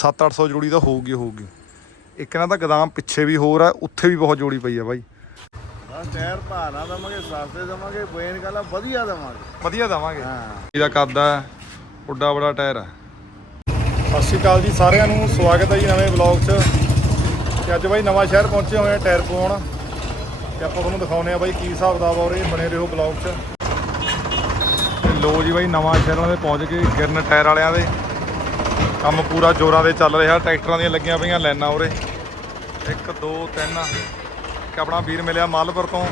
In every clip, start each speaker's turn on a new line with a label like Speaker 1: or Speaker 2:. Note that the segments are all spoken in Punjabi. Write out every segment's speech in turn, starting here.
Speaker 1: 7-800 ਜੋੜੀ ਤਾਂ ਹੋਊਗੀ ਹੋਊਗੀ। ਇੱਕ ਇਹਨਾਂ ਦਾ ਗਦਾਮ ਪਿੱਛੇ ਵੀ ਹੋਰ ਆ ਉੱਥੇ ਵੀ ਬਹੁਤ ਜੋੜੀ ਪਈ ਆ ਬਾਈ।
Speaker 2: ਟਾਇਰ ਭਾਰਾ ਦਵਾਂਗੇ ਸਸਤੇ ਦਵਾਂਗੇ ਬੇਨ ਕਲਾ ਵਧੀਆ ਦਵਾਂਗੇ।
Speaker 1: ਵਧੀਆ ਦਵਾਂਗੇ।
Speaker 2: ਹਾਂ।
Speaker 1: ਇਹਦਾ ਕਰਦਾ ਉੱਡਾ ਬੜਾ ਟਾਇਰ ਆ। ਸਤਿ ਸ਼੍ਰੀ ਅਕਾਲ ਜੀ ਸਾਰਿਆਂ ਨੂੰ ਸਵਾਗਤ ਹੈ ਜੀ ਨਵੇਂ ਵਲੌਗ 'ਚ। ਤੇ ਅੱਜ ਬਾਈ ਨਵਾਂ ਸ਼ਹਿਰ ਪਹੁੰਚੇ ਹੋਏ ਆ ਟਾਇਰ ਪਵਾਉਣ। ਤੇ ਆਪਾਂ ਤੁਹਾਨੂੰ ਦਿਖਾਉਨੇ ਆ ਬਾਈ ਕੀ ਹਿਸਾਬ ਦਾ ਔਰ ਇਹ ਬਣੇ ਰਹੋ ਵਲੌਗ 'ਚ। ਤੇ ਲੋ ਜੀ ਬਾਈ ਨਵਾਂ ਸ਼ਹਿਰ ਵਾਲੇ ਪਹੁੰਚ ਗਏ ਗਿਰਨ ਟਾਇਰ ਵਾਲਿਆਂ ਦੇ। ਕੰਮ ਪੂਰਾ ਜ਼ੋਰਾਂ ਦੇ ਚੱਲ ਰਿਹਾ ਟਰੈਕਟਰਾਂ ਦੀਆਂ ਲੱਗੀਆਂ ਪਈਆਂ ਲਾਈਨਾਂ ਉਰੇ। 1 2 3 ਇੱਕ ਆਪਣਾ ਵੀਰ ਮਿਲਿਆ ਮਾਲਪੁਰ ਤੋਂ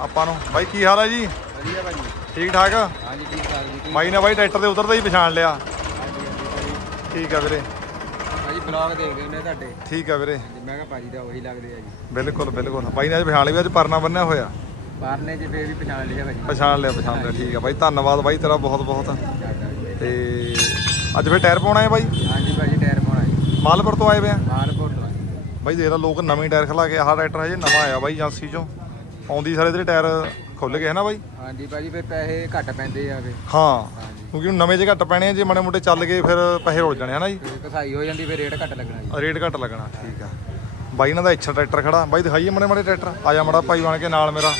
Speaker 1: ਆਪਾਂ ਨੂੰ। ਬਾਈ ਕੀ ਹਾਲ ਹੈ ਜੀ?
Speaker 2: ਵਧੀਆ
Speaker 1: ਠੀਕ ਠਾਕ?
Speaker 2: ਹਾਂਜੀ ਠੀਕ ਠਾਕ ਜੀ
Speaker 1: ਬਾਈ ਨੇ ਬਾਈ ਟਰੈਕਟਰ ਦੇ ਉਤਰਦਾ ਹੀ ਪਛਾਣ ਲਿਆ। ਠੀਕ ਆ ਵੀਰੇ।
Speaker 2: ਭਾਜੀ ਬਲੌਗ ਦੇਖਦੇ ਹੁੰਦੇ ਤੁਹਾਡੇ।
Speaker 1: ਠੀਕ ਆ ਵੀਰੇ।
Speaker 2: ਮੈਂ ਕਿਹਾ ਭਾਜੀ ਦਾ ਉਹੀ ਲੱਗਦੇ ਆ ਜੀ।
Speaker 1: ਬਿਲਕੁਲ ਬਿਲਕੁਲ। ਬਾਈ ਨੇ ਅੱਜ ਪਛਾਣ ਲਿਆ ਅੱਜ ਪਰਨਾ ਬੰਨਿਆ ਹੋਇਆ।
Speaker 2: ਬਾਹਰਨੇ ਚ ਫੇਰ ਵੀ ਪਛਾਣ ਲਿਆ ਭਾਜੀ।
Speaker 1: ਪਛਾਣ ਲਿਆ ਪਛਾਣ ਲਿਆ। ਠੀਕ ਆ ਬਾਈ ਧੰਨਵਾਦ ਬਾਈ ਤੇਰਾ ਬਹੁਤ ਬਹੁਤ ਤੇ ਅੱਜ ਫੇਰ ਟਾਇਰ ਪਾਉਣਾ ਹੈ ਬਾਈ?
Speaker 2: ਹਾਂਜੀ ਭਾਜੀ ਟਾਇਰ ਪਾਉਣਾ ਜੀ
Speaker 1: ਮਾਲਪੁਰ ਤੋਂ ਆਏ ਵੇ ਆ?
Speaker 2: ਮਾਲਪੁਰ ਤੋਂ।
Speaker 1: ਬਾਈ ਦੇਖ ਲਾ ਲੋਕ ਨਵੇਂ ਟਾਇਰ ਖਲਾ ਕੇ ਆਹ ਟਰੈਕਟਰ ਹਜੇ ਨਵਾਂ ਆਇਆ ਬਾਈ ਏਜੰਸੀ ਚੋਂ। ਆਉਂਦੀ ਸਾਰੇ ਤੇਰੇ ਟਾਇਰ ਖੁੱਲ ਗਏ ਹੈ ਨਾ ਬਾਈ?
Speaker 2: ਹਾਂਜੀ ਭਾਜੀ ਫੇਰ ਪੈਸੇ ਘੱਟ ਪੈਂਦੇ ਆ ਫੇ
Speaker 1: ਹਾਂ ਕਿਉਂਕਿ ਹੁਣ ਨਵੇਂ ਜੇ ਘੱਟ ਪੈਣੇ ਆ ਜੇ ਮਾੜੇ ਮੋਟੇ ਚੱਲ ਗਏ ਫਿਰ ਪੈਸੇ ਰੁਲ ਜਾਣੇ ਹਨਾ ਜੀ।
Speaker 2: ਫੇਰ ਕਸਾਈ ਹੋ ਜਾਂਦੀ ਫੇਰ ਰੇਟ ਘੱਟ ਲੱਗਣਾ ਜੀ।
Speaker 1: ਰੇਟ ਘੱਟ ਲੱਗਣਾ ਠੀਕ ਆ। ਬਾਈ ਇਹਨਾਂ ਦਾ ਇੱਛਾ ਟਰੈਕਟਰ ਖੜਾ। ਬਾਈ ਦਿਖਾਈਏ ਮੜੇ ਮੜੇ ਟਰੈਕਟਰ। ਆ ਜਾ ਮੜਾ ਭਾਈ ਬਣ ਕੇ ਨਾਲ ਮੇਰਾ।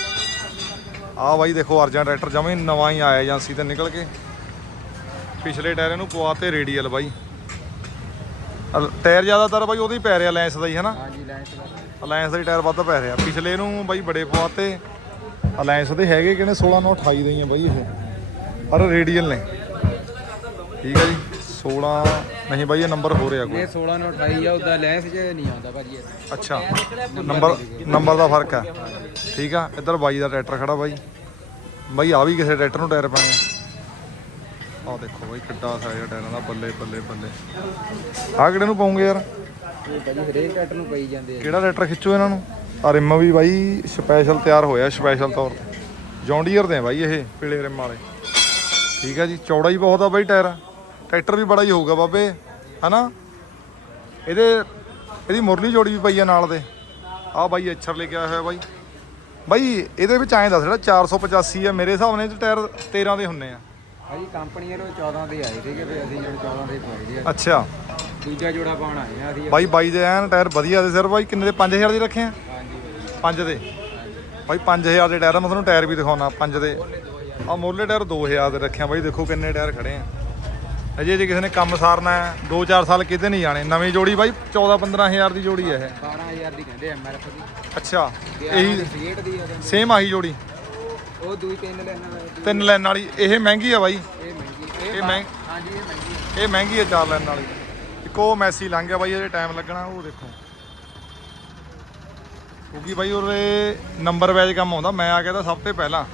Speaker 1: ਆ ਬਾਈ ਦੇਖੋ ਅਰਜਨ ਟਰੈਕਟਰ ਜਮਾਂ ਹੀ ਨਵਾਂ ਹੀ ਆਇਆ ਏਜੰਸੀ ਤੇ ਨਿਕਲ ਕੇ। ਪਿਛਲੇ ਟਾਇਰ ਇਹਨੂੰ ਪਵਾਤੇ ਰੇਡੀਅਲ ਬਾਈ। ਟਾਇਰ ਜ਼ਿਆਦਾਤਰ ਬਾਈ ਉਹਦੇ ਹੀ ਪੈ ਰਿਹਾ ਲੈਂਸ ਦਾ ਹੀ ਹਨਾ?
Speaker 2: ਹਾਂਜੀ ਲਾਈਨਸ ਦਾ।
Speaker 1: ਹੀ ਟਾਇਰ ਵੱਧ ਪੈ ਰਿਹਾ। ਪਿਛਲੇ ਨੂੰ ਬਾਈ ਬੜੇ ਪਵਾਤੇ ਅਲਾਇੰਸ ਦੇ ਹੈਗੇ ਕਿਨੇ 16 9 28 ਦੇ ਹੀ ਆ ਬਾਈ ਇਹ। ਪਰ ਰੇਡੀਅਲ ਨੇ। ਠੀਕ ਆ ਜੀ 16 ਨਹੀਂ ਬਾਈ ਇਹ ਨੰਬਰ ਹੋ ਰਿਹਾ ਕੋਈ।
Speaker 2: ਇਹ 16 ਨੂੰ 28 ਆ ਉਹਦਾ ਲੈਂਸ ਚ ਨਹੀਂ ਆਉਂਦਾ ਭਾਜੀ ਇਹ।
Speaker 1: ਅੱਛਾ ਨੰਬਰ ਨੰਬਰ ਦਾ ਫ਼ਰਕ ਹੈ ਠੀਕ ਆ ਇੱਧਰ ਬਾਈ ਦਾ ਟਰੈਕਟਰ ਖੜਾ ਬਾਈ। ਬਾਈ ਆ ਵੀ ਕਿਸੇ ਟਰੈਕਟਰ ਨੂੰ ਟਾਇਰ ਪਾਏ ਆ ਆਹ ਦੇਖੋ ਬਾਈ ਕਿੱਡਾ ਸਾਈਜ਼ ਟਾਇਰਾਂ ਦਾ ਬੱਲੇ ਬੱਲੇ ਬੱਲੇ। ਆ ਕਿਹੜੇ ਨੂੰ ਪਾਉਂਗੇ ਯਾਰ?
Speaker 2: ਇਹ ਭਾਜੀ ਹਰੇਕ ਟਰੈਕਟਰ ਨੂੰ ਪਈ ਜਾਂਦੇ ਆ
Speaker 1: ਕਿਹੜਾ ਟਰੈਕਟਰ ਖਿੱਚੋ ਇਹਨਾਂ ਨੂੰ? ਆ ਰਿਮ ਵੀ ਬਾਈ ਸਪੈਸ਼ਲ ਤਿਆਰ ਹੋਇਆ ਸਪੈਸ਼ਲ ਤੌਰ ਤੇ। ਜੌਂਡੀਅਰ ਦੇ ਆ ਬਾਈ ਇਹ ਪੀਲੇ ਰਿਮ ਵਾਲੇ। ਠੀਕ ਆ ਜੀ ਚੌੜਾ ਹੀ ਬਹੁਤ ਆ ਬਾਈ ਟਾਇਰ। ਟਰੈਕਟਰ ਵੀ ਬੜਾ ਹੀ ਹੋਊਗਾ ਬਾਬੇ ਹਨਾ? ਇਹਦੇ ਇਹਦੀ ਮੁਰਲੀ ਜੋੜੀ ਵੀ ਪਈ ਆ ਨਾਲ ਦੇ। ਆ ਬਾਈ ਐਚਰ ਲੈ ਕੇ ਆਇਆ ਹੋਇਆ ਬਾਈ। ਬਾਈ ਇਹਦੇ ਵਿੱਚ ਐਂ ਦੱਸ ਜਿਹੜਾ 485 ਆ ਮੇਰੇ ਹਿਸਾਬ ਨਾਲ ਇਹ 'ਚ ਟਾਇਰ 13 ਦੇ ਹੁੰਨੇ ਆ।
Speaker 2: ਭਾਜੀ ਕੰਪਨੀ ਵੱਲੋਂ 14 ਦੇ ਆਏ ਸੀਗੇ ਫਿਰ ਅਸੀਂ ਜਿਹੜੇ 14 ਦੇ ਪਾਏ ਦੇ ਆ
Speaker 1: ਅੱਛਾ।
Speaker 2: ਦੂਜਾ ਜੋੜਾ ਪਾਉਣ ਆਏ ਆ ਅਸੀਂ।
Speaker 1: ਬਾਈ ਬਾਈ ਦੇ ਐਨ ਟਾਇਰ ਵਧੀਆ ਦੇ ਸਿਰ ਬਾਈ ਕਿੰਨੇ ਦੇ? 5000 ਦੇ ਰੱਖੇ ਆ?
Speaker 2: ਹਾਂਜੀ ਭਾਜੀ
Speaker 1: 5 ਦੇ। ਬਾਈ 5000 ਦੇ ਟਾਇਰ ਆ ਮੈਂ ਤੁਹਾਨੂੰ ਟਾਇਰ ਵੀ ਦਿਖਾਉਣਾ 5 ਦੇ। ਆ ਮੋਲੇ ਟਾਇਰ 2000 ਦੇ ਰੱਖਿਆ ਬਾਈ ਦੇਖੋ ਕਿੰਨੇ ਟਾਇਰ ਖੜੇ ਆ। ਅਜੇ ਜੇ ਕਿਸੇ ਨੇ ਕੰਮ ਸਾਰਨਾ ਹੈ 2-4 ਸਾਲ ਕਿਤੇ ਨਹੀਂ ਜਾਣੇ। ਨਵੀਂ ਜੋੜੀ ਬਾਈ 14-15000 ਦੀ ਜੋੜੀ ਹੈ ਇਹ।
Speaker 2: 12000 ਦੀ ਕਹਿੰਦੇ ਐਮਆਰਐਫ ਦੀ।
Speaker 1: ਅੱਛਾ ਇਹੀ
Speaker 2: ਸੀਟ ਦੀ ਆ ਕਹਿੰਦੇ।
Speaker 1: ਸੇਮ ਆਹੀ ਜੋੜੀ।
Speaker 2: ਉਹ ਦੂਈ ਤਿੰਨ ਲੈਣਾ
Speaker 1: ਤਿੰਨ ਲੈਣ ਵਾਲੀ। ਇਹ ਮਹਿੰਗੀ ਆ ਬਾਈ।
Speaker 2: ਇਹ ਮਹਿੰਗੀ।
Speaker 1: ਇਹ
Speaker 2: ਹਾਂਜੀ ਮਹਿੰਗੀ ਆ।
Speaker 1: ਇਹ ਮਹਿੰਗੀ ਆ ਚਾਰ ਲੈਣ ਵਾਲੀ। ਇੱਕ ਉਹ ਮੈਸੀ ਲੰਘ ਗਿਆ ਬਾਈ ਇਹਦੇ ਟਾਈਮ ਲੱਗਣਾ ਉਹ ਦੇਖੋ। ਕਿਉਂਕਿ ਬਾਈ ਉਹਦੇ ਨੰਬਰ ਵੈਜ ਕੰਮ ਆਉਂਦਾ। ਮੈਂ ਆ ਗਿਆ ਤਾਂ ਸਭ ਤੋਂ ਪਹਿਲਾਂ।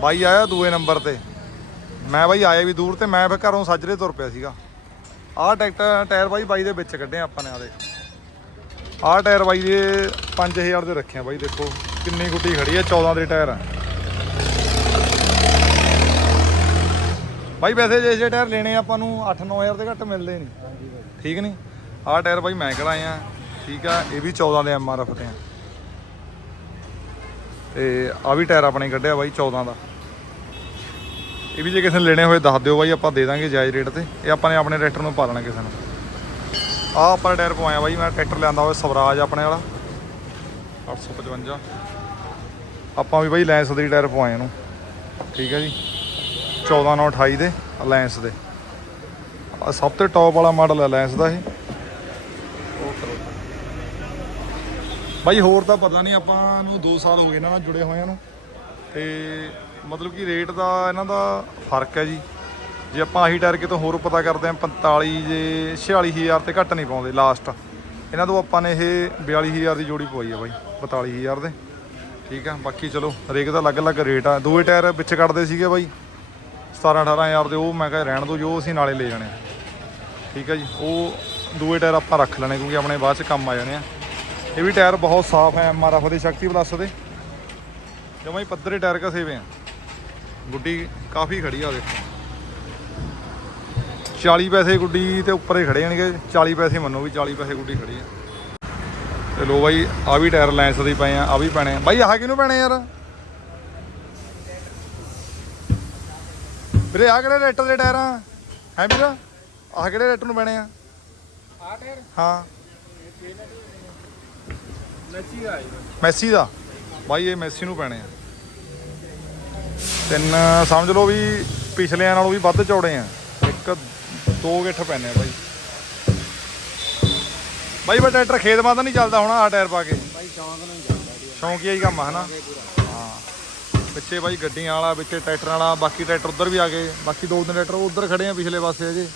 Speaker 1: ਬਾਈ ਆਇਆ ਦੂਏ ਨੰਬਰ ਤੇ। ਮੈਂ ਬਾਈ ਆਇਆ ਵੀ ਦੂਰ ਤੇ ਮੈਂ ਫਿਰ ਘਰੋਂ ਸੱਜਰੇ ਤੁਰ ਪਿਆ ਸੀਗਾ। ਆਹ ਟਰੈਕਟਰ ਟਾਇਰ ਬਾਈ ਬਾਈ ਦੇ ਵਿੱਚ ਕੱਢੇ ਆਪਾਂ ਨੇ ਆਦੇ ਆਹ ਟਾਇਰ ਬਾਈ ਦੇ 5000 ਦੇ ਰੱਖਿਆ ਬਾਈ ਦੇਖੋ। ਕਿੰਨੀ ਗੁੱਟੀ ਖੜੀ ਹੈ 14 ਦੇ ਟਾਇਰ ਆ। ਬਾਈ ਵੈਸੇ ਜੇ ਜੇ ਟਾਇਰ ਲੈਣੇ ਆਪਾਂ ਨੂੰ 8-9000 ਦੇ ਘੱਟ ਮਿਲਦੇ ਨਹੀਂ। ਠੀਕ ਨਹੀਂ? ਆਹ ਟਾਇਰ ਬਾਈ ਮੈਂ ਕਢਾਏ ਆ। ਠੀਕ ਆ, ਇਹ ਵੀ 14 ਦੇ ਐਮਆਰਐਫ ਤੇ ਆ। ਤੇ ਆ ਵੀ ਟਾਇਰ ਆਪਣੇ ਕੱਢਿਆ ਬਾਈ 14 ਦਾ। ਇਹ ਵੀ ਜੇ ਕਿਸੇ ਨੇ ਲੈਣੇ ਹੋਏ, ਦੱਸ ਦਿਓ ਬਾਈ, ਆਪਾਂ ਦੇ ਦਾਂਗੇ ਜਾਇਜ਼ ਰੇਟ ਤੇ। ਇਹ ਆਪਾਂ ਨੇ ਆਪਣੇ ਟਰੈਕਟਰ ਨੂੰ ਪਾ ਲੈਣਾ ਕਿਸੇ ਨੂੰ। ਆਹ ਆਪਾਂ ਟਾਇਰ ਪਵਾਇਆ ਬਾਈ, ਮੈਂ ਟਰੈਕਟਰ ਲਿਆਂਦਾ ਹੋਇਆ ਸਵਰਾਜ ਆਪਣੇ ਵਾਲਾ। 855 ਆਪਾਂ ਵੀ ਬਾਈ ਲੈਂਸ ਦੇ ਟਾਇਰ ਪਵਾਏ ਇਹਨੂੰ। ਠੀਕ ਹੈ ਜੀ। 14 ਨਾਲ 28 ਦੇ ਅਲਾਇੰਸ ਦੇ। ਆਹ ਸਭ ਤੋਂ ਟੌਪ ਵਾਲਾ ਮਾਡਲ ਹੈ ਅਲਾਇੰਸ ਦਾ ਇਹ। ਬਾਈ, ਹੋਰ ਤਾਂ ਪਤਾ ਨਹੀਂ, ਆਪਾਂ ਨੂੰ 2 ਸਾਲ ਹੋ ਗਏ ਇਹਨਾਂ ਨਾਲ ਜੁੜੇ ਹੋਇਆਂ ਨੂੰ। ਤੇ ਮਤਲਬ ਕਿ ਰੇਟ ਦਾ ਇਹਨਾਂ ਦਾ ਫ਼ਰਕ ਹੈ ਜੀ। ਜੇ ਆਪਾਂ ਆਹੀ ਟਾਇਰ ਕਿਤੋਂ ਹੋਰ ਪਤਾ ਕਰਦੇ ਆ 45 ਜੇ 46000 ਤੇ ਘੱਟ ਨਹੀਂ ਪਾਉਂਦੇ ਲਾਸਟ ਇਹਨਾਂ ਤੋਂ ਆਪਾਂ ਨੇ ਇਹ 42000 ਦੀ ਜੋੜੀ ਪਵਾਈ ਆ ਬਾਈ 42000 ਦੇ। ਠੀਕ ਆ, ਬਾਕੀ ਚਲੋ ਹਰੇਕ ਦਾ ਅਲੱਗ-ਅਲੱਗ ਰੇਟ ਆ। ਦੋਵੇਂ ਟਾਇਰ ਵਿੱਚ ਕੱਢਦੇ ਸੀਗੇ ਬਾਈ। 17 18000 ਦੇ ਉਹ ਮੈਂ ਕਿਹਾ ਰਹਿਣ ਦੋ ਜੋ ਅਸੀਂ ਨਾਲੇ ਲੈ ਜਾਣੇ ਆ। ਠੀਕ ਆ ਜੀ, ਉਹ ਦੂਏ ਟਾਇਰ ਆਪਾਂ ਰੱਖ ਲੈਣੇ ਕਿਉਂਕਿ ਆਪਣੇ ਬਾਅਦ ਚ ਕੰਮ ਆ ਜਾਣੇ ਆ। ਇਹ ਵੀ ਟਾਇਰ ਬਹੁਤ ਸਾਫ਼ ਹੈ ਐਮਆਰਐਫ ਦੇ ਸ਼ਕਤੀ ਪਲੱਸ ਦੇ। ਜਮਾਂ ਹੀ ਪੱਧਰੇ ਟਾਇਰ ਕਸੇ ਵੇ ਆ। ਗੁੱਡੀ ਕਾਫੀ ਖੜੀ ਆ ਦੇਖੋ 40 ਪੈਸੇ ਗੁੱਡੀ ਤੇ ਉੱਪਰ ਹੀ ਖੜੇ ਜਾਣਗੇ। 40 ਪੈਸੇ ਮੰਨੋ ਵੀ 40 ਪੈਸੇ ਗੁੱਡੀ ਖੜੀ ਆ। ਤੇ ਲੋ ਬਾਈ ਆ ਵੀ ਟਾਇਰ ਲੈਂਸ ਦੇ ਪਏ ਆ ਆ ਵੀ ਪੈਣੇ ਆ। ਬਾਈ, ਆਹ ਕਿਹਨੂੰ ਪੈਣੇ ਯਾਰ? ਵੀਰੇ ਆ ਕਿਹੜੇ ਰੇਟਰ ਦੇ ਟਾਇਰ ਆ? ਹੈ ਵੀਰ? ਆਹ ਕਿਹੜੇ ਰੇਟ ਨੂੰ ਪੈਣੇ ਆ?
Speaker 2: ਆ ਆ ਟਾਇਰ?
Speaker 1: ਹਾਂ।
Speaker 2: ਲੱਚੀ ਆਈ
Speaker 1: ਮੈਸੀ ਦਾ? ਬਾਈ ਇਹ ਮੈਸੀ ਨੂੰ ਪੈਣੇ ਆ। ਤਿੰਨ ਸਮਝ ਲਓ ਵੀ ਪਿਛਲਿਆਂ ਨਾਲੋਂ ਵੀ ਵੱਧ ਚੌੜੇ ਆ। ਇੱਕ ਦੋ ਗਿੱਠ ਪੈਣੇ ਆ ਬਾਈ। ਬਾਈ ਬਾ ਟਰੈਕਟਰ ਖੇਤ ਮਾ ਤਾਂ ਨਹੀਂ ਚੱਲਦਾ ਹੁਣ ਆ ਟਾਇਰ ਪਾ ਕੇ।
Speaker 2: ਬਾਈ ਚੌਂਕ ਨੂੰ ਹੀ ਜਾਂਦਾ ਜੀ
Speaker 1: ਸ਼ੌਂਕੀਆ ਹੀ ਕੰਮ ਆ ਹਨਾ ਹਾਂ। ਪਿੱਛੇ ਬਾਈ ਗੱਡੀਆਂ ਵਾਲਾ ਵਿੱਚੇ ਟਰੈਕਟਰਾਂ ਵਾਲਾ ਬਾਕੀ ਟਰੈਕਟਰ ਉਧਰ ਵੀ ਆ ਗਏ। ਬਾਕੀ ਦੋ ਤਿੰਨ ਟਰੈਕਟਰ ਉਧਰ ਖੜੇ ਆ ਪਿਛਲੇ ਪਾਸੇ ਅਜੇ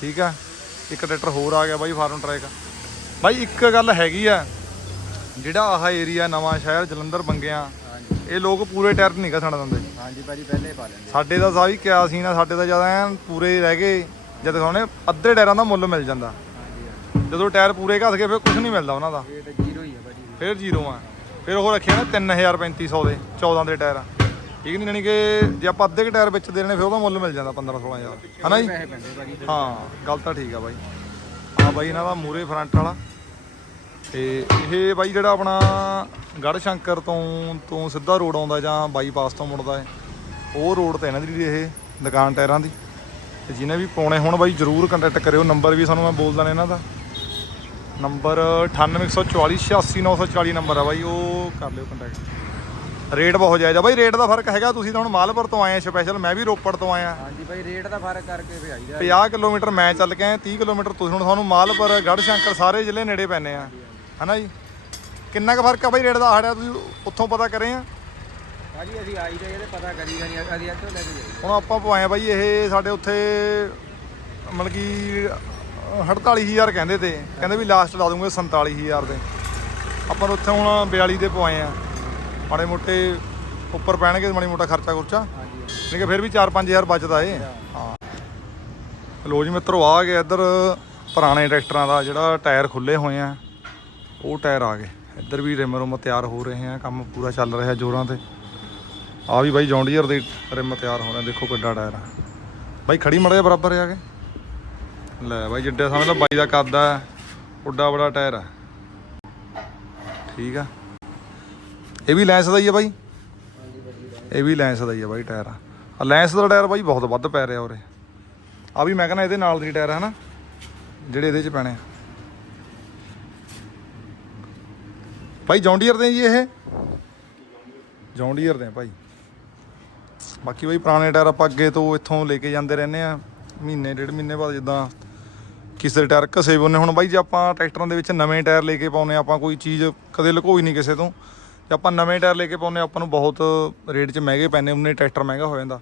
Speaker 1: ਠੀਕ ਆ? ਇੱਕ ਟਰੈਕਟਰ ਹੋਰ ਆ ਗਿਆ ਬਾਈ ਫਾਰਮ ਟਰੈਕ। ਬਾਈ ਇੱਕ ਗੱਲ ਹੈਗੀ ਆ ਜਿਹੜਾ ਆਹ ਏਰੀਆ ਨਵਾਂ ਸ਼ਹਿਰ ਜਲੰਧਰ ਬੰਗਿਆਂ ਇਹ ਲੋਕ ਪੂਰੇ ਟਾਇਰ ਨਹੀਂ ਘਸਣ ਦਿੰਦੇ।
Speaker 2: ਹਾਂਜੀ ਭਾਜੀ ਪਹਿਲੇ ਪਾ ਲੈਂਦੇ
Speaker 1: ਸਾਡੇ ਦਾ ਸਾਰੀ ਕਿਆ ਸੀ ਨਾ ਸਾਡੇ ਦਾ ਜ਼ਿਆਦਾ ਐਨ ਪੂਰੇ ਰਹਿ ਗਏ। ਜਦ ਦਿਖਾਉਣੇ ਅੱਧੇ ਟਾਇਰਾਂ ਦਾ ਮੁੱਲ ਮਿਲ ਜਾਂਦਾ। ਜਦੋਂ ਟਾਇਰ ਪੂਰੇ ਘਸ ਗਏ ਫਿਰ ਕੁਝ ਨਹੀਂ ਮਿਲਦਾ ਉਹਨਾਂ ਦਾ।
Speaker 2: ਤਾਂ ਜ਼ੀਰੋ ਹੀ ਆ ਭਾਜੀ।
Speaker 1: ਫਿਰ ਜ਼ੀਰੋ ਆ। ਫਿਰ ਉਹ ਰੱਖਿਆ ਨਾ 3350 ਦੇ 14 ਦੇ ਟਾਇਰ। ਠੀਕ ਨਹੀਂ ਜਾਣੀ ਕਿ ਜੇ ਆਪਾਂ ਅੱਧੇ ਕ ਟਾਇਰ ਵਿੱਚ ਦੇ ਦੇਣੇ ਫਿਰ ਉਹਦਾ ਮੁੱਲ ਮਿਲ ਜਾਂਦਾ 15 16000 ਹਨਾ ਜੀ? ਹਾਂ ਗੱਲ ਤਾਂ ਠੀਕ ਆ ਬਾਈ। ਆ ਬਾਈ ਇਹਨਾਂ ਦਾ ਮੂਰੇ ਫਰੰਟ ਵਾਲਾ। ਤੇ ਇਹ ਬਾਈ ਜਿਹੜਾ ਆਪਣਾ ਗੜ ਸ਼ੰਕਰ ਤੋਂ ਤੋਂ ਸਿੱਧਾ ਰੋਡ ਆਉਂਦਾ ਜਾਂ ਬਾਈਪਾਸ ਤੋਂ ਮੁੜਦਾ ਹੈ ਉਹ ਰੋਡ ਤੇ ਇਹਨਾਂ ਦੀ ਇਹ ਦੁਕਾਨ ਟਾਇਰਾਂ ਦੀ। ਤੇ ਜਿਹਨੇ ਵੀ ਪਾਉਣੇ ਹੁਣ ਬਾਈ ਜਰੂਰ ਕੰਟੈਕਟ ਕਰਿਓ। ਨੰਬਰ ਵੀ ਤੁਹਾਨੂੰ ਮੈਂ ਬੋਲ ਦਣਾ ਇਹਨਾਂ ਦਾ। ਨੰਬਰ 9814486940 ਨੰਬਰ ਆ ਬਾਈ ਉਹ ਕਰ ਲਿਓ ਕੰਟੈਕਟ ਰੇਟ ਬਹੁਤ ਜਾਇਜ਼ ਆ। ਬਾਈ ਰੇਟ ਦਾ ਫ਼ਰਕ ਹੈਗਾ ਤੁਸੀਂ ਤਾਂ ਹੁਣ ਮਾਲਪੁਰ ਤੋਂ ਆਏ ਆ ਸਪੈਸ਼ਲ ਮੈਂ ਵੀ ਰੋਪੜ ਤੋਂ ਆਇਆ।
Speaker 2: ਹਾਂਜੀ ਭਾਈ ਰੇਟ ਦਾ ਫ਼ਰਕ ਕਰਕੇ ਆਈਦਾ
Speaker 1: 50 ਕਿਲੋਮੀਟਰ ਮੈਂ ਚੱਲ ਕੇ ਆਇਆ 30 ਕਿਲੋਮੀਟਰ ਤੁਸੀਂ ਹੁਣ ਤੁਹਾਨੂੰ ਮਾਲਪੁਰ ਗੜ ਸ਼ੰਕਰ ਸਾਰੇ ਜ਼ਿਲ੍ਹੇ ਨੇੜੇ ਪੈਨੇ ਆ। ਹਨਾ ਜੀ? ਕਿੰਨਾ ਕੁ ਫ਼ਰਕ ਆ ਬਾਈ ਰੇਟ ਦਾ? ਆੜਿਆ ਤੁਸੀਂ ਉੱਥੋਂ ਪਤਾ ਕਰੇ ਆ।
Speaker 2: ਭਾਜੀ ਅਸੀਂ ਆਈ ਦਾ ਇਹਦੇ ਪਤਾ ਕਰੀਦਾ ਨਹੀਂ ਅਸੀਂ ਇੱਥੋਂ ਲੈ ਕੇ ਜਾਈਦਾ
Speaker 1: ਹੁਣ ਆਪਾਂ ਪਵਾਏ ਬਾਈ ਇਹ ਸਾਡੇ ਉੱਥੇ ਮਤਲਬ ਕਿ 48000 ਕਹਿੰਦੇ ਤੇ ਕਹਿੰਦੇ ਵੀ ਲਾਸਟ ਲਾ ਦੂੰਗੇ 47000 ਦੇ ਆਪਾਂ ਉੱਥੇ ਹੁਣ 42 ਦੇ ਪਵਾਏ ਆ ਮਾੜੇ ਮੋਟੇ ਉੱਪਰ ਪੈਣਗੇ ਮਾੜੀ ਮੋਟਾ ਖਰਚਾ ਖੁਰਚਾ ਨਹੀਂ ਕਿ ਫਿਰ ਵੀ 4-5000 ਬਚਦਾ ਏ ਹਾਂ ਲੋ ਜੀ ਮਿੱਤਰੋ ਆ ਗਏ ਇੱਧਰ ਪੁਰਾਣੇ ਟਰੈਕਟਰਾਂ ਦਾ ਜਿਹੜਾ ਟਾਇਰ ਖੁੱਲੇ ਹੋਏ ਆ ਉਹ ਟਾਇਰ ਆ ਗਏ ਇੱਧਰ ਵੀ ਰਿਮ ਰੁਮ ਤਿਆਰ ਹੋ ਰਹੇ ਆ ਕੰਮ ਪੂਰਾ ਚੱਲ ਰਿਹਾ ਜ਼ੋਰਾਂ ਤੇ ਆ ਵੀ ਬਾਈ ਜੌਂਡੀਅਰ ਦੇ ਰਿਮ ਤਿਆਰ ਹੋ ਰਹੇ ਦੇਖੋ ਕਿੱਡਾ ਟਾਇਰ ਆ ਬਾਈ ਖੜੀ ਮੜੇ ਬਰਾਬਰ ਆ ਕੇ ਲੈ ਬਾਈ, ਜਿੱਡੇ ਸਮਝ ਲਓ ਬਾਈ ਦਾ ਕੱਦ ਆ, ਉੱਡਾ ਬੜਾ ਟਾਇਰ ਆ। ਠੀਕ ਆ। ਇਹ ਵੀ ਲੈਂਸ ਦਾ ਹੀ ਆ ਬਾਈ। ਇਹ ਵੀ ਲੈਂਸ ਦਾ ਹੀ ਆ ਬਾਈ ਟਾਇਰ ਆ। ਲੈਂਸ ਦਾ ਟਾਇਰ ਬਾਈ ਬਹੁਤ ਵੱਧ ਪੈ ਰਿਹਾ ਉਰੇ। ਆ ਵੀ ਮੈਂ ਕਹਿੰਦਾ ਇਹਦੇ ਨਾਲ ਦੀ ਟਾਇਰ ਹੈ ਨਾ ਜਿਹੜੇ ਇਹਦੇ ਚ ਪੈਣੇ ਆ। ਭਾਈ ਜੌਂਡੀਅਰ ਦੇ ਜੀ ਇਹ? ਜੌਂਡੀਅਰ ਦੇ ਭਾਈ ਬਾਕੀ ਬਾਈ, ਪੁਰਾਣੇ ਟਾਇਰ ਆਪਾਂ ਅੱਗੇ ਤੋਂ ਇੱਥੋਂ ਲੈ ਕੇ ਜਾਂਦੇ ਰਹਿੰਦੇ ਆ, ਮਹੀਨੇ, ਡੇਢ ਮਹੀਨੇ ਬਾਅਦ ਜਿੱਦਾਂ ਕਿਸੇ ਦੇ ਟਾਇਰ ਘਸੇ ਵੀ ਉਹਨੇ ਹੁਣ ਬਾਈ ਜੇ ਆਪਾਂ ਟਰੈਕਟਰਾਂ ਦੇ ਵਿੱਚ ਨਵੇਂ ਟਾਇਰ ਲੈ ਕੇ ਪਾਉਨੇ ਆਪਾਂ ਕੋਈ ਚੀਜ਼ ਕਦੇ ਲੁਕੋਈ ਨਹੀਂ ਕਿਸੇ ਤੋਂ। ਜੇ ਆਪਾਂ ਨਵੇਂ ਟਾਇਰ ਲੈ ਕੇ ਪਾਉਨੇ ਆਪਾਂ ਨੂੰ ਬਹੁਤ ਰੇਟ 'ਚ ਮਹਿੰਗੇ ਪੈਣੇ ਉਹਨੇ ਟਰੈਕਟਰ ਮਹਿੰਗਾ ਹੋ ਜਾਂਦਾ।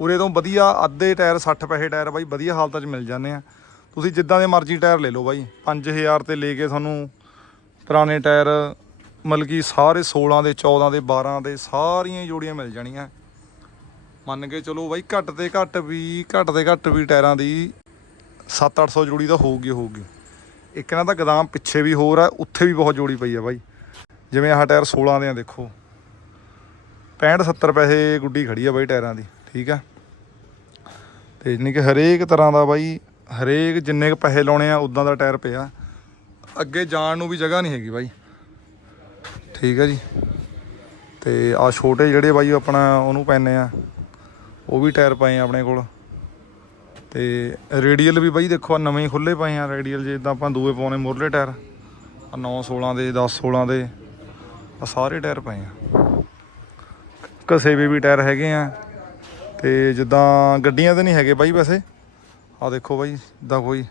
Speaker 1: ਉਰੇ ਤੋਂ ਵਧੀਆ ਅੱਧੇ ਟਾਇਰ 60 ਪੈਸੇ ਟਾਇਰ ਬਾਈ ਵਧੀਆ ਹਾਲਤਾਂ 'ਚ ਮਿਲ ਜਾਂਦੇ ਆ। ਤੁਸੀਂ ਜਿੱਦਾਂ ਦੇ ਮਰਜ਼ੀ ਟਾਇਰ ਲੈ ਲਓ ਬਾਈ। 5000 ਤੇ ਲੈ ਕੇ ਤੁਹਾਨੂੰ ਪੁਰਾਣੇ ਟਾਇਰ, ਮਤਲਬ ਕਿ ਸਾਰੇ 16 ਦੇ 14 ਦੇ 12 ਦੇ ਸਾਰੀਆਂ ਹੀ ਜੋੜੀਆਂ ਮਿਲ ਜਾਣੀਆਂ। ਮੰਨ ਕੇ ਚਲੋ ਬਾਈ ਘੱਟ ਤੇ ਘੱਟ ਵੀ, ਘੱਟ ਤੇ ਘੱਟ ਵੀ ਟਾਇਰਾਂ ਦੀ 7-800 ਜੋੜੀ ਤਾਂ ਹੋਊਗੀ ਹੋਊਗੀ। ਇੱਕ ਇਹਨਾਂ ਦਾ ਗਦਾਮ ਪਿੱਛੇ ਵੀ ਹੋਰ ਆ, ਉੱਥੇ ਵੀ ਬਹੁਤ ਜੋੜੀ ਪਈ ਆ ਬਾਈ। ਜਿਵੇਂ ਆਹ ਟਾਇਰ 16 ਦੇ ਆ, ਦੇਖੋ। 65 70 ਪੈਸੇ ਗੁੱਡੀ ਖੜੀ ਆ ਬਾਈ ਟਾਇਰਾਂ ਦੀ, ਠੀਕ ਆ? ਤੇ ਜਾਣੀ ਕਿ ਹਰੇਕ ਤਰ੍ਹਾਂ ਦਾ ਬਾਈ, ਹਰੇਕ ਜਿੰਨੇ ਕੁ ਪੈਸੇ ਲਾਉਣੇ ਆ ਉਦਾਂ ਦਾ ਟਾਇਰ ਪਿਆ। ਅੱਗੇ ਜਾਣ ਨੂੰ ਵੀ ਜਗ੍ਹਾ ਨਹੀਂ ਹੈਗੀ ਬਾਈ। ਠੀਕ ਆ ਜੀ। ਤੇ ਆ ਛੋਟੇ ਜਿਹੜੇ ਬਾਈ ਆਪਣਾ, ਉਹਨੂੰ ਪੈਨੇ ਆ। ਉਹ ਵੀ ਟਾਇਰ ਪਏ ਆ ਆਪਣੇ ਕੋਲ। ਤੇ ਰੇਡੀਅਲ ਵੀ ਬਾਈ ਦੇਖੋ ਆ ਨਵੇਂ ਹੀ ਖੁੱਲੇ ਪਏ ਆ ਰੇਡੀਅਲ ਜੇ ਇਦਾਂ ਆਪਾਂ ਦੂਏ ਪਾਉਣੇ ਮੁਰਲੇ ਟਾਇਰ। ਆ 9 16 ਦੇ 10 16 ਦੇ ਆ ਸਾਰੇ ਟਾਇਰ ਪਏ ਆ। ਘਸੇ ਵੀ ਵੀ ਟਾਇਰ ਹੈਗੇ ਆ। ਤੇ ਜਿੱਦਾਂ ਗੱਡੀਆਂ ਤੇ ਨਹੀਂ ਹੈਗੇ ਬਾਈ ਵੈਸੇ। ਆ ਦੇਖੋ ਬਾਈ, ਇਦਾਂ ਕੋਈ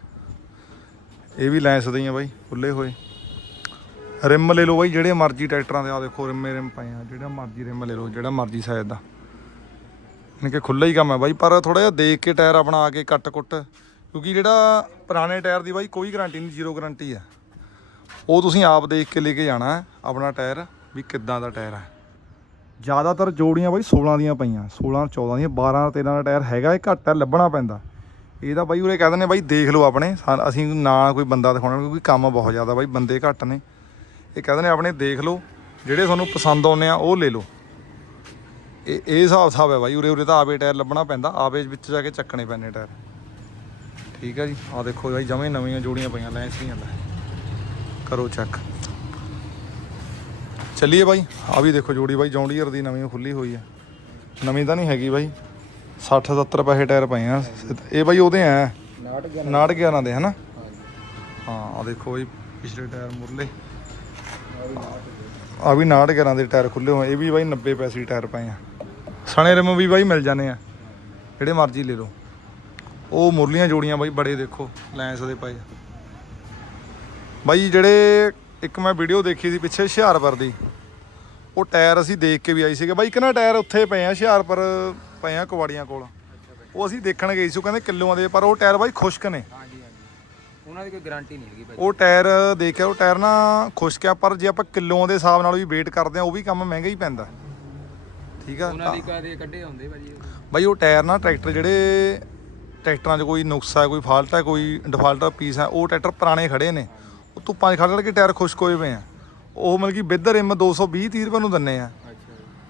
Speaker 1: ਇਹ ਵੀ ਲੈਂਸ ਦੇ ਹੀ ਆ ਬਾਈ ਖੁੱਲੇ ਹੋਏ। ਰਿਮ ਲੈ ਲਓ ਬਾਈ, ਜਿਹੜੇ ਮਰਜ਼ੀ ਟਰੈਕਟਰਾਂ ਦੇ ਆ ਦੇਖੋ ਰਿਮੇ ਰਿਮ ਪਏ ਆ, ਜਿਹੜਾ ਮਰਜ਼ੀ ਰਿਮ ਲੈ ਲਓ, ਜਿਹੜਾ ਮਰਜ਼ੀ ਸਾਈਜ਼ ਦਾ। ਨਹੀਂ ਕਿ ਖੁੱਲਾ ਹੀ ਕੰਮ ਹੈ ਬਾਈ, ਪਰ ਥੋੜਾ ਜਿਹਾ ਦੇਖ ਕੇ ਟਾਇਰ ਆਪਣਾ ਆ ਕੇ ਕੱਟ ਕੁੱਟ, ਕਿਉਂਕਿ ਜਿਹੜਾ ਪੁਰਾਣੇ ਟਾਇਰ ਦੀ ਬਾਈ ਕੋਈ ਗਾਰੰਟੀ ਨਹੀਂ ਜ਼ੀਰੋ ਗਾਰੰਟੀ ਹੈ। ਉਹ ਤੁਸੀਂ ਆਪ ਦੇਖ ਕੇ ਲੈ ਕੇ ਜਾਣਾ ਹੈ, ਆਪਣਾ ਟਾਇਰ ਵੀ ਕਿੱਦਾਂ ਦਾ ਟਾਇਰ ਹੈ। ਜ਼ਿਆਦਾਤਰ ਜੋੜੀਆਂ ਬਾਈ 16 ਦੀਆਂ ਪਈਆਂ 16 14 ਦੀਆਂ 12 13 ਦਾ ਟਾਇਰ ਹੈਗਾ ਇਹ, ਘੱਟ ਹੈ, ਲੱਭਣਾ ਪੈਂਦਾ। ਇਹਦਾ ਬਾਈ ਉਰੇ ਕਹਿ ਦਿੰਦੇ ਬਾਈ ਦੇਖ ਲਓ ਆਪਣੇ, ਸਾ- ਅਸੀਂ ਨਾ ਕੋਈ ਬੰਦਾ ਦਿਖਾਉਣਾ, ਕਿਉਂਕਿ ਕੰਮ ਬਹੁਤ ਜ਼ਿਆਦਾ ਬਾਈ, ਬੰਦੇ ਘੱਟ ਨੇ। ਇਹ ਕਹਿੰਦੇ ਨੇ ਆਪਣੇ ਦੇਖ ਲਓ, ਜਿਹੜੇ ਤੁਹਾਨੂੰ ਪਸੰਦ ਆਉਂਦੇ ਆ, ਉਹ ਲੈ ਲਓ। ਇਹ ਇਹ ਹਿਸਾਬ ਹਿਸਾਬ ਹੈ ਬਾਈ, ਉਰੇ ਉਰੇ ਤਾਂ ਆਪੇ ਟਾਇਰ ਲੱਭਣਾ ਪੈਂਦਾ, ਆਪੇ ਵਿੱਚ ਜਾ ਕੇ ਚੱਕਣੇ ਪੈਣੇ ਟਾਇਰ। ਠੀਕ ਹੈ ਜੀ ਆ ਦੇਖੋ ਬਾਈ, ਜਮੇ ਨਵੀਆਂ ਜੋੜੀਆਂ ਪਈਆਂ, ਲੈਂਸ ਦੀਆਂ ਲੈ ਕਰੋ ਚੈੱਕ ਚੱਲੀਏ ਬਾਈ ਆ ਵੀ ਦੇਖੋ ਜੋੜੀ ਬਾਈ ਜੌਂਡੀਅਰ ਦੀ ਨਵੀਂ ਖੁੱਲੀ ਹੋਈ ਹੈ। ਨਵੀਂ ਤਾਂ ਨਹੀਂ ਹੈਗੀ ਬਾਈ 60 70 ਪੈਸੇ ਟਾਇਰ ਪਏ ਆ। ਇਹ ਬਾਈ ਉਹਦੇ ਆ
Speaker 2: 69
Speaker 1: ਨਾਟ 11 ਦੇ, ਹਨਾ? ਹਾਂ ਆ ਦੇਖੋ ਜੀ ਪਿਛਲੇ ਟਾਇਰ ਮੁਰਲੇ। ਆ ਵੀ 69 ਗਿਆਰਾਂ ਦੇ ਟਾਇਰ ਖੁੱਲੇ ਹੋਏ ਇਹ ਵੀ ਬਾਈ 90 ਪੈਸੇ ਟਾਇਰ ਪਏ ਆ। ਸਣੇ ਰਿਮ ਵੀ ਬਾਈ ਮਿਲ ਜਾਂਦੇ ਆ। ਜਿਹੜੇ ਮਰਜ਼ੀ ਲੈ ਲਓ। ਉਹ ਮੁਰਲੀਆਂ ਜੋੜੀਆਂ ਬਾਈ ਬੜੇ ਦੇਖੋ ਲੈਂਸ ਦੇ ਪਏ ਬਾਈ ਜਿਹੜੇ ਇੱਕ ਮੈਂ ਵੀਡੀਓ ਦੇਖੀ ਸੀ ਪਿੱਛੇ ਹੁਸ਼ਿਆਰਪੁਰ ਦੀ ਉਹ ਟਾਇਰ ਅਸੀਂ ਦੇਖ ਕੇ ਵੀ ਆਈ ਸੀਗੇ। ਬਾਈ ਕਿਹਨਾਂ ਟਾਇਰ ਉੱਥੇ ਪਏ ਆ ਹੁਸ਼ਿਆਰਪੁਰ ਪਏ ਆ ਕੁਵਾੜੀਆਂ ਕੋਲ। ਉਹ ਅਸੀਂ ਦੇਖਣ ਗਏ ਸੀ ਉਹ ਕਹਿੰਦੇ ਕਿਲੋਆਂ ਦੇ ਪਰ ਉਹ ਟਾਇਰ ਬਾਈ ਖੁਸ਼ਕ ਨੇ।
Speaker 3: ਹਾਂਜੀ ਹਾਂਜੀ। ਉਹਨਾਂ ਦੀ ਕੋਈ ਗਾਰੰਟੀ ਨਹੀਂ ਹੈਗੀ
Speaker 1: ਉਹ ਟਾਇਰ ਦੇਖਿਆ ਉਹ ਟਾਇਰ ਨਾ ਖੁਸ਼ਕ ਆ ਪਰ ਜੇ ਆਪਾਂ ਕਿਲੋਆਂ ਦੇ ਹਿਸਾਬ ਨਾਲ ਵੀ ਵੇਟ ਕਰਦੇ ਆ ਉਹ ਵੀ ਕੰਮ ਮਹਿੰਗਾ ਹੀ ਪੈਂਦਾ। ਠੀਕ ਆ?
Speaker 3: ਉਹਨਾਂ ਦੀ ਕਦੇ ਕੱਢੇ ਹੁੰਦੇ ਭਾਜੀ
Speaker 1: ਬਾਈ ਉਹ ਟਾਇਰ ਨਾ ਟਰੈਕਟਰ ਜਿਹੜੇ ਟਰੈਕਟਰਾਂ 'ਚ ਕੋਈ ਨੁਕਸ ਹੈ ਕੋਈ ਫਾਲਟ ਹੈ ਕੋਈ ਡਿਫਾਲਟਰ ਪੀਸ ਹੈ ਉਹ ਟਰੈਕਟਰ ਪੁਰਾਣੇ ਖੜੇ ਨੇ। ਉਹ ਧੁੱਪਾਂ 'ਚ ਖੜ ਖੜ ਕੇ ਟਾਇਰ ਖੁਸ਼ਕ ਹੋਏ ਪਏ ਆ। ਉਹ ਮਤਲਬ ਕਿ ਬਿੱਧਰ ਰਿਮ 220 30 ਰੁਪਏ ਨੂੰ ਦਿੰਨੇ ਆ।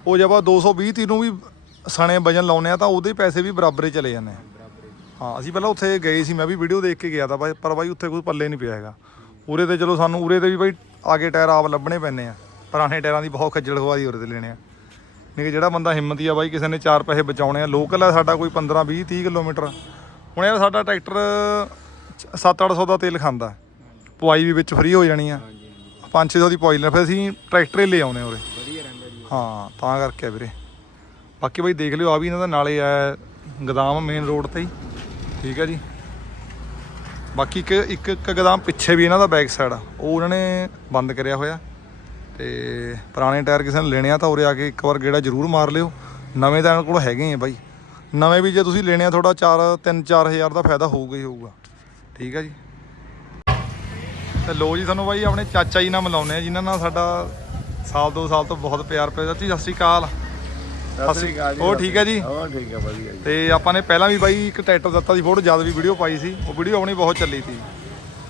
Speaker 1: ਉਹ ਜੇ ਆਪਾਂ 220 30 ਨੂੰ ਵੀ ਸਣੇ ਵਜਨ ਲਾਉਨੇ ਆ ਤਾਂ ਉਹਦੇ ਪੈਸੇ ਵੀ ਬਰਾਬਰ ਹੀ ਚਲੇ ਜਾਂਦੇ ਆ।
Speaker 3: ਹੀ।
Speaker 1: ਅਸੀਂ ਪਹਿਲਾਂ ਉੱਥੇ ਗਏ ਸੀ ਮੈਂ ਵੀ ਵੀਡੀਓ ਦੇਖ ਕੇ ਗਿਆ ਤਾਂ ਬਾਈ ਪਰ ਬਾਈ ਉੱਥੇ ਕੋਈ ਪੱਲੇ ਨਹੀਂ ਪਿਆ ਹੈਗਾ। ਉਰੇ ਤੇ ਚਲੋ ਸਾਨੂੰ ਉਰੇ ਤੇ ਵੀ ਬਾਈ ਆਗੇ ਟਾਇਰ ਆਪ ਲੱਭਣੇ ਪੈਂਦੇ ਆ। ਪੁਰਾਣੇ ਟਾਇਰਾਂ ਦੀ ਬਹੁਤ ਖੱਜਲ ਖਵਾਦੀ ਉਰੇ ਤੇ ਲੈਣੇ ਆ। ਨਹੀਂ ਕਿ ਜਿਹੜਾ ਬੰਦਾ ਹਿੰਮਤੀ ਆ ਬਾਈ, ਕਿਸੇ ਨੇ ਚਾਰ ਪੈਸੇ ਬਚਾਉਣੇ ਆ। ਲੋਕਲ ਆ ਸਾਡਾ ਕੋਈ 15 20 30 ਕਿਲੋਮੀਟਰ। ਹੁਣ ਯਾਰ ਸਾਡਾ ਟਰੈਕਟਰ 7-800 ਦਾ ਤੇਲ ਖਾਂਦਾ। ਪਵਾਈ ਵੀ ਵਿੱਚ ਫ੍ਰੀ ਹੋ ਜਾਣੀ ਆ।
Speaker 3: ਹਾਂਜੀ ਹਾਂਜੀ
Speaker 1: 5-600 ਦੀ ਪਵਾਈ ਲੈ, ਫਿਰ ਅਸੀਂ ਟਰੈਕਟਰ ਹੀ ਲੈ ਆਉਨੇ ਉਰੇ। ਹਾਂ, ਤਾਂ ਕਰਕੇ ਵੀਰੇ। ਬਾਕੀ ਬਾਈ ਦੇਖ ਲਿਓ, ਆ ਵੀ ਇਹਨਾਂ ਦਾ ਨਾਲੇ ਆ ਗਦਾਮ ਮੇਨ ਰੋਡ ਤੇ ਹੀ। ਠੀਕ ਹੈ ਜੀ। ਬਾਕੀ ਇੱਕ ਇੱਕ ਗਦਾਮ ਪਿੱਛੇ ਵੀ ਇਹਨਾਂ ਦਾ ਬੈਕ ਸਾਈਡ ਉਹ ਉਹਨਾਂ ਨੇ ਬੰਦ ਕਰਿਆ ਹੋਇਆ। ਤੇ ਪੁਰਾਣੇ ਟਾਇਰ ਕਿਸੇ ਨੇ ਲੈਣੇ ਆ ਤਾਂ ਉਰੇ ਆ ਕੇ ਇੱਕ ਵਾਰ ਗੇੜਾ ਜ਼ਰੂਰ ਮਾਰ ਲਿਓ। ਨਵੇਂ ਤਾਂ ਇਹਨਾਂ ਕੋਲ ਹੈਗੇ ਆ ਬਾਈ। ਨਵੇਂ ਵੀ ਜੇ ਤੁਸੀਂ ਲੈਣੇ ਆ ਥੋੜਾ 4 3 4000 ਦਾ ਫਾਇਦਾ ਹੋਊਗਾ ਹੀ ਹੋਊਗਾ। ਠੀਕ ਹੈ ਜੀ। ਤੇ ਲੋ ਜੀ ਤੁਹਾਨੂੰ ਬਾਈ ਆਪਣੇ ਚਾਚਾ ਜੀ ਨਾਲ ਮਿਲਾਉਂਦੇ ਆ ਜਿਨ੍ਹਾਂ ਨਾਲ ਸਾਡਾ ਸਾਲ ਦੋ ਸਾਲ ਤੋਂ ਬਹੁਤ ਪਿਆਰ ਪਿਆ। ਚਾਚੀ ਸਤਿ ਸ਼੍ਰੀ ਅਕਾਲ।
Speaker 2: ਸਤਿ ਸ੍ਰੀ ਅਕਾਲ
Speaker 1: ਹੋਰ ਠੀਕ ਹੈ ਜੀ?
Speaker 2: ਹੋਰ ਠੀਕ ਹੈ ਵਧੀਆ ਜੀ।
Speaker 1: ਤੇ ਆਪਾਂ ਨੇ ਪਹਿਲਾਂ ਵੀ ਬਾਈ ਇੱਕ ਟਰੈਕਟਰ ਦਿੱਤਾ ਸੀ ਫੋਟੋ ਜਦ ਵੀ ਵੀਡੀਓ ਪਾਈ ਸੀ ਉਹ ਵੀਡੀਓ ਆਪਣੀ ਬਹੁਤ ਚੱਲੀ ਸੀ।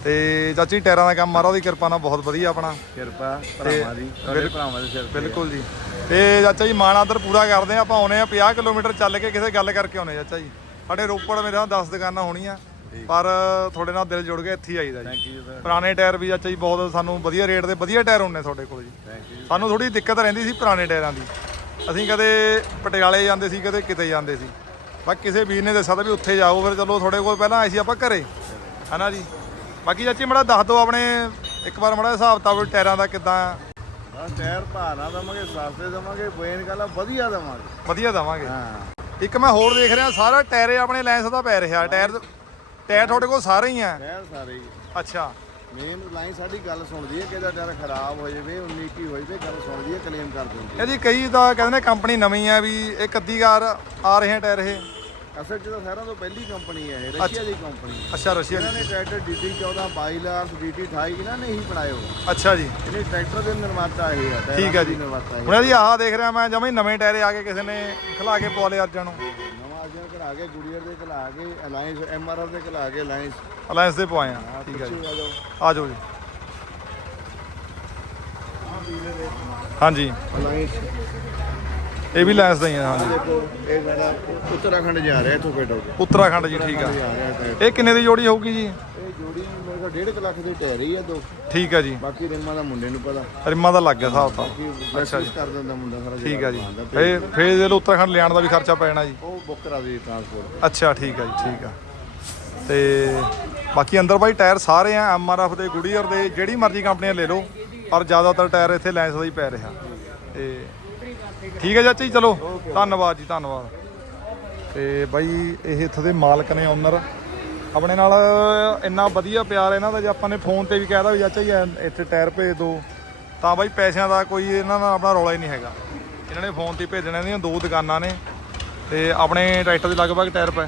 Speaker 1: ਤੇ ਚਾਚੀ ਟਾਇਰਾਂ ਦਾ ਕੰਮ ਮਹਾਰਾਜ ਦੀ ਕਿਰਪਾ ਨਾਲ ਬਹੁਤ ਵਧੀਆ ਆਪਣਾ।
Speaker 2: ਕਿਰਪਾ ਭਰਾਵਾਂ ਦੀ ਭਰਾਵਾਂ ਦੇ ਸਿਰ ਤੇ।
Speaker 1: ਬਿਲਕੁਲ ਜੀ। ਤੇ ਚਾਚਾ ਜੀ ਮਾਣ ਆਦਰ ਪੂਰਾ ਕਰਦੇ ਆ ਆਪਾਂ ਆਉਨੇ ਆ 50 ਕਿਲੋਮੀਟਰ ਚੱਲ ਕੇ ਕਿਸੇ ਗੱਲ ਕਰਕੇ ਆਉਨੇ ਚਾਚਾ ਜੀ। ਸਾਡੇ ਰੋਪੜ ਮੇਰੇ ਨਾਲ 10 ਦੁਕਾਨਾਂ ਹੋਣੀਆਂ ਪਰ ਤੁਹਾਡੇ ਨਾਲ ਦਿਲ ਜੁੜ ਗਿਆ ਇੱਥੇ ਹੀ ਆਈਦਾ ਜੀ। ਪੁਰਾਣੇ ਟਾਇਰ ਵੀ ਚਾਚਾ ਜੀ ਬਹੁਤ ਸਾਨੂੰ ਵਧੀਆ ਰੇਟ ਦੇ ਵਧੀਆ ਟਾਇਰ ਹੁੰਨੇ ਤੁਹਾਡੇ ਕੋਲ ਜੀ। ਸਾਨੂੰ ਥੋੜੀ ਦਿੱਕਤ ਰਹਿੰਦੀ ਸੀ ਪੁਰਾਣੇ ਟਾਇਰਾਂ ਦੀ। ਅਸੀਂ ਕਦੇ ਪਟਿਆਲੇ ਜਾਂਦੇ ਸੀ ਕਦੇ ਕਿਤੇ ਜਾਂਦੇ ਸੀ। ਬਾਕੀ ਕਿਸੇ ਵੀਰ ਨੇ ਦੱਸਿਆ ਤਾਂ ਵੀ ਉੱਥੇ ਜਾਓ ਫਿਰ ਚਲੋ ਤੁਹਾਡੇ ਕੋਲ ਪਹਿਲਾਂ ਆਏ ਸੀ ਆਪਾਂ ਘਰੇ। ਹਨਾ ਜੀ? ਬਾਕੀ ਚਾਚੀ ਮੜਾ ਦੱਸ ਦਿਓ ਆਪਣੇ ਇੱਕ ਵਾਰ ਮੜਾ ਹਿਸਾਬ ਤਾਂ ਟਾਇਰਾਂ ਦਾ ਕਿਦਾਂ
Speaker 2: ਬਸ ਟਾਇਰ ਭਾਰਾ ਦਵਾਂਗੇ ਸਸਤੇ ਦਵਾਂਗੇ ਬੇਨ ਕਲਾ ਵਧੀਆ ਦਵਾਂਗੇ।
Speaker 1: ਵਧੀਆ ਦਵਾਂਗੇ।
Speaker 2: ਹਾਂ।
Speaker 1: ਇੱਕ ਮੈਂ ਹੋਰ ਦੇਖ ਰਿਹਾ ਸਾਰਾ ਟਾਇਰੇ ਆਪਣੇ ਲੈਂਸ ਦਾ ਪੈ ਰਿਹਾ ਟਾਇਰ ਟਾਇਰ ਤੁਹਾਡੇ ਕੋਲ ਸਾਰੇ ਹੀ ਆ?
Speaker 2: ਟਾਇਰ ਸਾਰੇ ਹੀ
Speaker 1: ਅੱਛਾ।
Speaker 2: ਮੇਨ ਲਾਈਨ ਸਾਡੀ ਗੱਲ ਸੁਣਦੀ ਹੈ ਕਿ ਇਹਦਾ ਟਾਇਰ ਖਰਾਬ ਹੋ ਜਾਵੇ 19 ਕੀ ਹੋ ਜਾਵੇ ਗੱਲ ਸੁਣਦੀ ਹੈ ਕਲੇਮ ਕਰ ਦਿੰਦੀ ਹੈ
Speaker 1: ਜੀ ਕਈ ਤਾਂ ਕਹਿੰਦੇ ਨੇ ਕੰਪਨੀ ਨਵੀਂ ਆ ਵੀ ਇਹ ਕੱਦੀ ਵਾਰ ਆ ਰਹੇ ਆ ਟਾਇਰ ਇਹ।
Speaker 2: ਅਸਲ 'ਚ ਤਾਂ ਸਾਰਿਆਂ ਤੋਂ ਪਹਿਲੀ ਕੰਪਨੀ ਹੈ ਇਹ ਰਸ਼ੀਆ ਦੀ ਕੰਪਨੀ ਹੈ।
Speaker 1: ਅੱਛਾ ਰਸ਼ੀਆ
Speaker 2: ਇਹਨਾਂ ਨੇ ਟਰੈਕਟਰ ਡੀਡੀ 14 22 ਡੀਟੀ 28 ਇਹਨਾਂ ਨੇ ਹੀ ਬਣਾਏ ਹੋ
Speaker 1: ਅੱਛਾ ਜੀ।
Speaker 2: ਇਹਨੇ ਟਰੈਕਟਰ ਦੇ ਨਿਰਮਾਤਾ ਇਹ ਟਾਇਰਾਂ
Speaker 1: ਠੀਕ ਹੈ ਜੀ।
Speaker 2: ਨਿਰਮਾਤਾ ਇਹ।
Speaker 1: ਹੁਣ ਜੀ ਆਹ ਦੇਖ ਰਿਹਾ ਮੈਂ ਜਮਾਂ ਹੀ ਨਵੇਂ ਟਾਇਰੇ ਆ ਕੇ ਕਿਸੇ ਨੇ ਖਿਲਾ ਕੇ ਪਵਾ ਲਏ ਅਰਜਨ ਨੂੰ।
Speaker 2: ਨਵਾਂ ਅਜਿਹਾ ਕਰਾ ਕੇ ਗੁੜੀਅਰ ਦੇ ਕਲਾ ਕੇ ਅਲਾਈਅੰਸ ਐਮਆਰਐਫ ਦੇ ਕਲਾ ਕੇ ਅਲਾਈਅੰਸ
Speaker 1: ਅਲਾਈਅੰਸ ਦੇ ਪਵਾਏ ਆ। ਠੀਕ ਹੈ ਜੀ।
Speaker 2: ਆ ਜਾਓ।
Speaker 1: ਆ ਜਾਓ ਜੀ। ਹਾਂਜੀ।
Speaker 2: ਅਲਾਈਅੰਸ
Speaker 1: ਇਹ ਵੀ ਲੈਂਸ ਦਾ ਹੀ ਆ ਹਾਂਜੀ।
Speaker 2: ਦੇਖੋ ਇਹ ਸਾਡਾ ਉੱਤਰਾਖੰਡ ਜਾ ਰਿਹਾ ਇੱਥੋਂ ਬੇਟੋ
Speaker 1: ਉੱਤਰਾਖੰਡ ਜੀ ਠੀਕ ਆ।
Speaker 2: ਜਾ ਰਿਹਾ ਟਾਇਰ
Speaker 1: ਇਹ ਕਿੰਨੇ ਦੀ ਜੋੜੀ ਹੋਊਗੀ ਜੀ?
Speaker 2: ਇਹ ਜੋੜੀ ਮੇਰੇ ਕੋਲ 1.5 ਲੱਖ ਦੇ ਟਾਇਰ ਹੀ ਆ ਦੋ।
Speaker 1: ਠੀਕ ਆ ਜੀ।
Speaker 2: ਬਾਕੀ ਰਿੰਮਾਂ ਦਾ ਮੁੰਡੇ ਨੂੰ ਪਤਾ।
Speaker 1: ਰਿਮਾਂ ਦਾ ਲੱਗ ਗਿਆ ਹਿਸਾਬ ਤਾਂ।
Speaker 2: ਕਿ ਮੈਸੇਜ ਕਰ ਦਿੰਦਾ ਮੁੰਡਾ ਸਾਰਾ
Speaker 1: ਠੀਕ ਆ ਜੀ।
Speaker 2: ਜਵਾਬ ਆਉਂਦਾ।
Speaker 1: ਇਹ ਫੇਰ ਜੇ ਉੱਤਰਾਖੰਡ ਲਿਆਉਣ ਦਾ ਵੀ ਖਰਚਾ ਪੈ ਜਾਣਾ ਜੀ।
Speaker 2: ਉਹ ਬੁੱਕ ਕਰਾ ਦੇ ਟ੍ਰਾਂਸਪੋਰਟ
Speaker 1: ਅੱਛਾ ਠੀਕ ਆ ਜੀ ਠੀਕ ਆ। ਤੇ ਬਾਕੀ ਅੰਦਰ ਬਾਈ ਟਾਇਰ ਸਾਰੇ ਆ ਐਮਆਰਐਫ ਦੇ ਗੁਡੀਅਰ ਦੇ ਜਿਹੜੀ ਮਰਜ਼ੀ ਕੰਪਨੀਆਂ ਲੈ ਲਓ ਪਰ ਜ਼ਿਆਦਾਤਰ ਟਾਇਰ ਇੱਥੇ ਲੈਂਸ ਦਾ ਹੀ ਪੈ ਰਿਹਾ। ਤੇ ਠੀਕ ਹੈ ਚਾਚਾ ਜੀ ਚਲੋ। ਧੰਨਵਾਦ ਜੀ, ਧੰਨਵਾਦ। ਤੇ ਬਾਈ, ਇਹ ਇੱਥੇ ਦੇ ਮਾਲਕ ਨੇ ਓਨਰ ਆਪਣੇ ਨਾਲ ਇੰਨਾ ਵਧੀਆ ਪਿਆਰ ਇਹਨਾਂ ਦਾ, ਜੇ ਆਪਾਂ ਨੇ ਫੋਨ ਤੇ ਵੀ ਕਹਿਦਾ ਵੀ ਚਾਚਾ ਜੀ ਐ- ਇੱਥੇ ਟਾਇਰ ਭੇਜ ਦਿਓ ਤਾਂ ਬਾਈ, ਪੈਸਿਆਂ ਦਾ ਕੋਈ ਇਹਨਾਂ ਦਾ ਆਪਣਾ ਰੌਲਾ ਹੀ ਨਹੀਂ ਹੈਗਾ। ਇਹਨਾਂ ਨੇ ਫੋਨ ਤੇ ਹੀ ਭੇਜਣੇ ਦੀਆਂ ਦੋ ਦੁਕਾਨਾਂ ਨੇ। ਤੇ ਆਪਣੇ ਟਰੈਕਟਰ ਦੇ ਲਗਭਗ ਟਾਇਰ ਪਏ।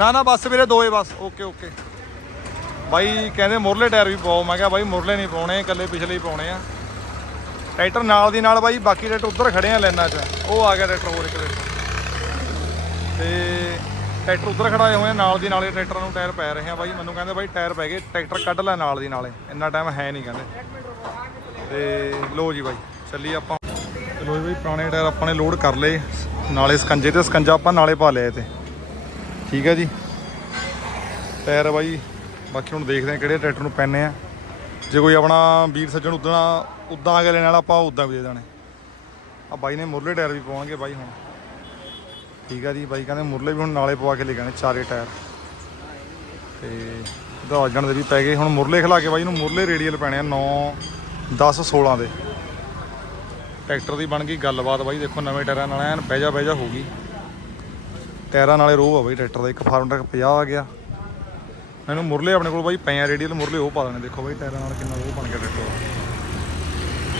Speaker 1: ਨਾ ਨਾ, ਬਸ ਵੀਰੇ ਦੋਏ ਬਸ। ਓਕੇ ਓਕੇ ਬਾਈ, ਕਹਿੰਦੇ ਮੁਰਲੇ ਟਾਇਰ ਵੀ ਪਾਓ। ਮੈਂ ਕਿਹਾ ਬਾਈ, ਮੁਰਲੇ ਨਹੀਂ ਪਾਉਣੇ, ਇਕੱਲੇ ਪਿਛਲੇ ਹੀ ਪਾਉਣੇ ਆ। ਟਰੈਕਟਰ ਨਾਲ ਦੀ ਨਾਲ ਬਾਈ, ਬਾਕੀ ਟਰੈਕਟਰ ਉੱਧਰ ਖੜੇ ਆ ਲਾਈਨਾਂ 'ਚ। ਉਹ ਆ ਗਿਆ ਟਰੈਕਟਰ ਹੋਰ ਇੱਕ ਟਰੈਕਟਰ। ਤੇ ਟਰੈਕਟਰ ਉੱਧਰ ਖੜਾਏ ਹੋਏ ਆ, ਨਾਲ ਦੀ ਨਾਲੇ ਟਰੈਕਟਰਾਂ ਨੂੰ ਟਾਇਰ ਪੈ ਰਹੇ ਆ ਬਾਈ। ਮੈਨੂੰ ਕਹਿੰਦੇ ਬਾਈ ਟਾਇਰ ਪੈ ਗਏ, ਟਰੈਕਟਰ ਕੱਢ ਲੈ ਨਾਲ ਦੀ ਨਾਲੇ ਇੰਨਾ ਟਾਈਮ ਹੈ ਨਹੀਂ ਕਹਿੰਦੇ। ਤੇ ਲੋ ਜੀ ਬਾਈ ਚੱਲੀ ਆਪਾਂ। ਲੋ ਜੀ ਬਾਈ, ਪੁਰਾਣੇ ਟਾਇਰ ਆਪਾਂ ਨੇ ਲੋਡ ਕਰ ਲਏ। ਨਾਲੇ ਸਕੰਜੇ ਤੇ ਸਕੰਜਾ ਆਪਾਂ ਨਾਲੇ ਪਾ ਲਿਆ ਤੇ। ਠੀਕ ਹੈ ਜੀ। ਟਾਇਰ ਬਾਈ, ਬਾਕੀ ਹੁਣ ਦੇਖਦੇ ਆ ਕਿਹੜੇ ਟਰੈਕਟਰ ਨੂੰ ਪੈਣੇ ਆ। ਜੇ ਕੋਈ ਆਪਣਾ ਵੀਰ ਸੱਜਣ ਉਦਣਾ ਉਦਾਂ ਆ ਕੇ ਲੈਣ ਵਾਲਾ ਆਪਾਂ ਉਦਾਂ ਵੀ ਦੇ ਦੇਣੇ। ਆ ਬਾਈ ਨੇ ਮੁਰਲੇ ਟਾਇਰ ਵੀ ਪਾਉਣਗੇ ਬਾਈ ਹੁਣ। ਠੀਕ ਆ ਜੀ, ਬਾਈ ਕਹਿੰਦੇ ਮੁਰਲੇ ਵੀ ਹੁਣ ਨਾਲੇ ਪਵਾ ਕੇ ਲੈ ਗਏ ਚਾਰੇ ਟਾਇਰ। ਤੇ ਦਵਾਜਣ ਦੇ ਵੀ ਪੈ ਗਏ। ਹੁਣ ਮੁਰਲੇ ਖਿਲਾ ਕੇ ਬਾਈ ਨੂੰ ਮੁਰਲੇ ਰੇਡੀਅਲ ਪੈਣੇ ਆ 9 10 16 ਦੇ। ਟਰੈਕਟਰ ਦੀ ਬਣ ਗਈ ਗੱਲਬਾਤ ਬਾਈ, ਦੇਖੋ ਨਵੇਂ ਟਾਇਰਾਂ ਨਾਲ ਐਨ ਬਹਿਜਾ ਬਹਿਜਾ ਹੋ ਗਈ। ਟਾਇਰਾਂ ਨਾਲੇ ਰੋਹ ਆ ਬਾਈ, ਟਰੈਕਟਰ ਦਾ ਇੱਕ ਫਾਰਮ ਟਰੈਕ 50 ਆ ਗਿਆ। ਮੈਨੂੰ ਮੁਰਲੇ ਆਪਣੇ ਕੋਲ ਬਾਈ ਪਏ ਆ ਰੇਡੀਅਲ, ਮੁਰਲੇ ਉਹ ਪਾ ਦੇਣੇ, ਦੇਖੋ ਬਾਈ ਟਾਇਰਾਂ ਨਾਲ ਕਿੰਨਾ ਰੋਹ ਬਣ ਗਿਆ ਟਰੈਕਟਰ ਦਾ।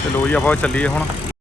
Speaker 1: ਤੇ ਲੋ ਜੀ ਆਪਾਂ ਚੱਲੀਏ ਹੁਣ।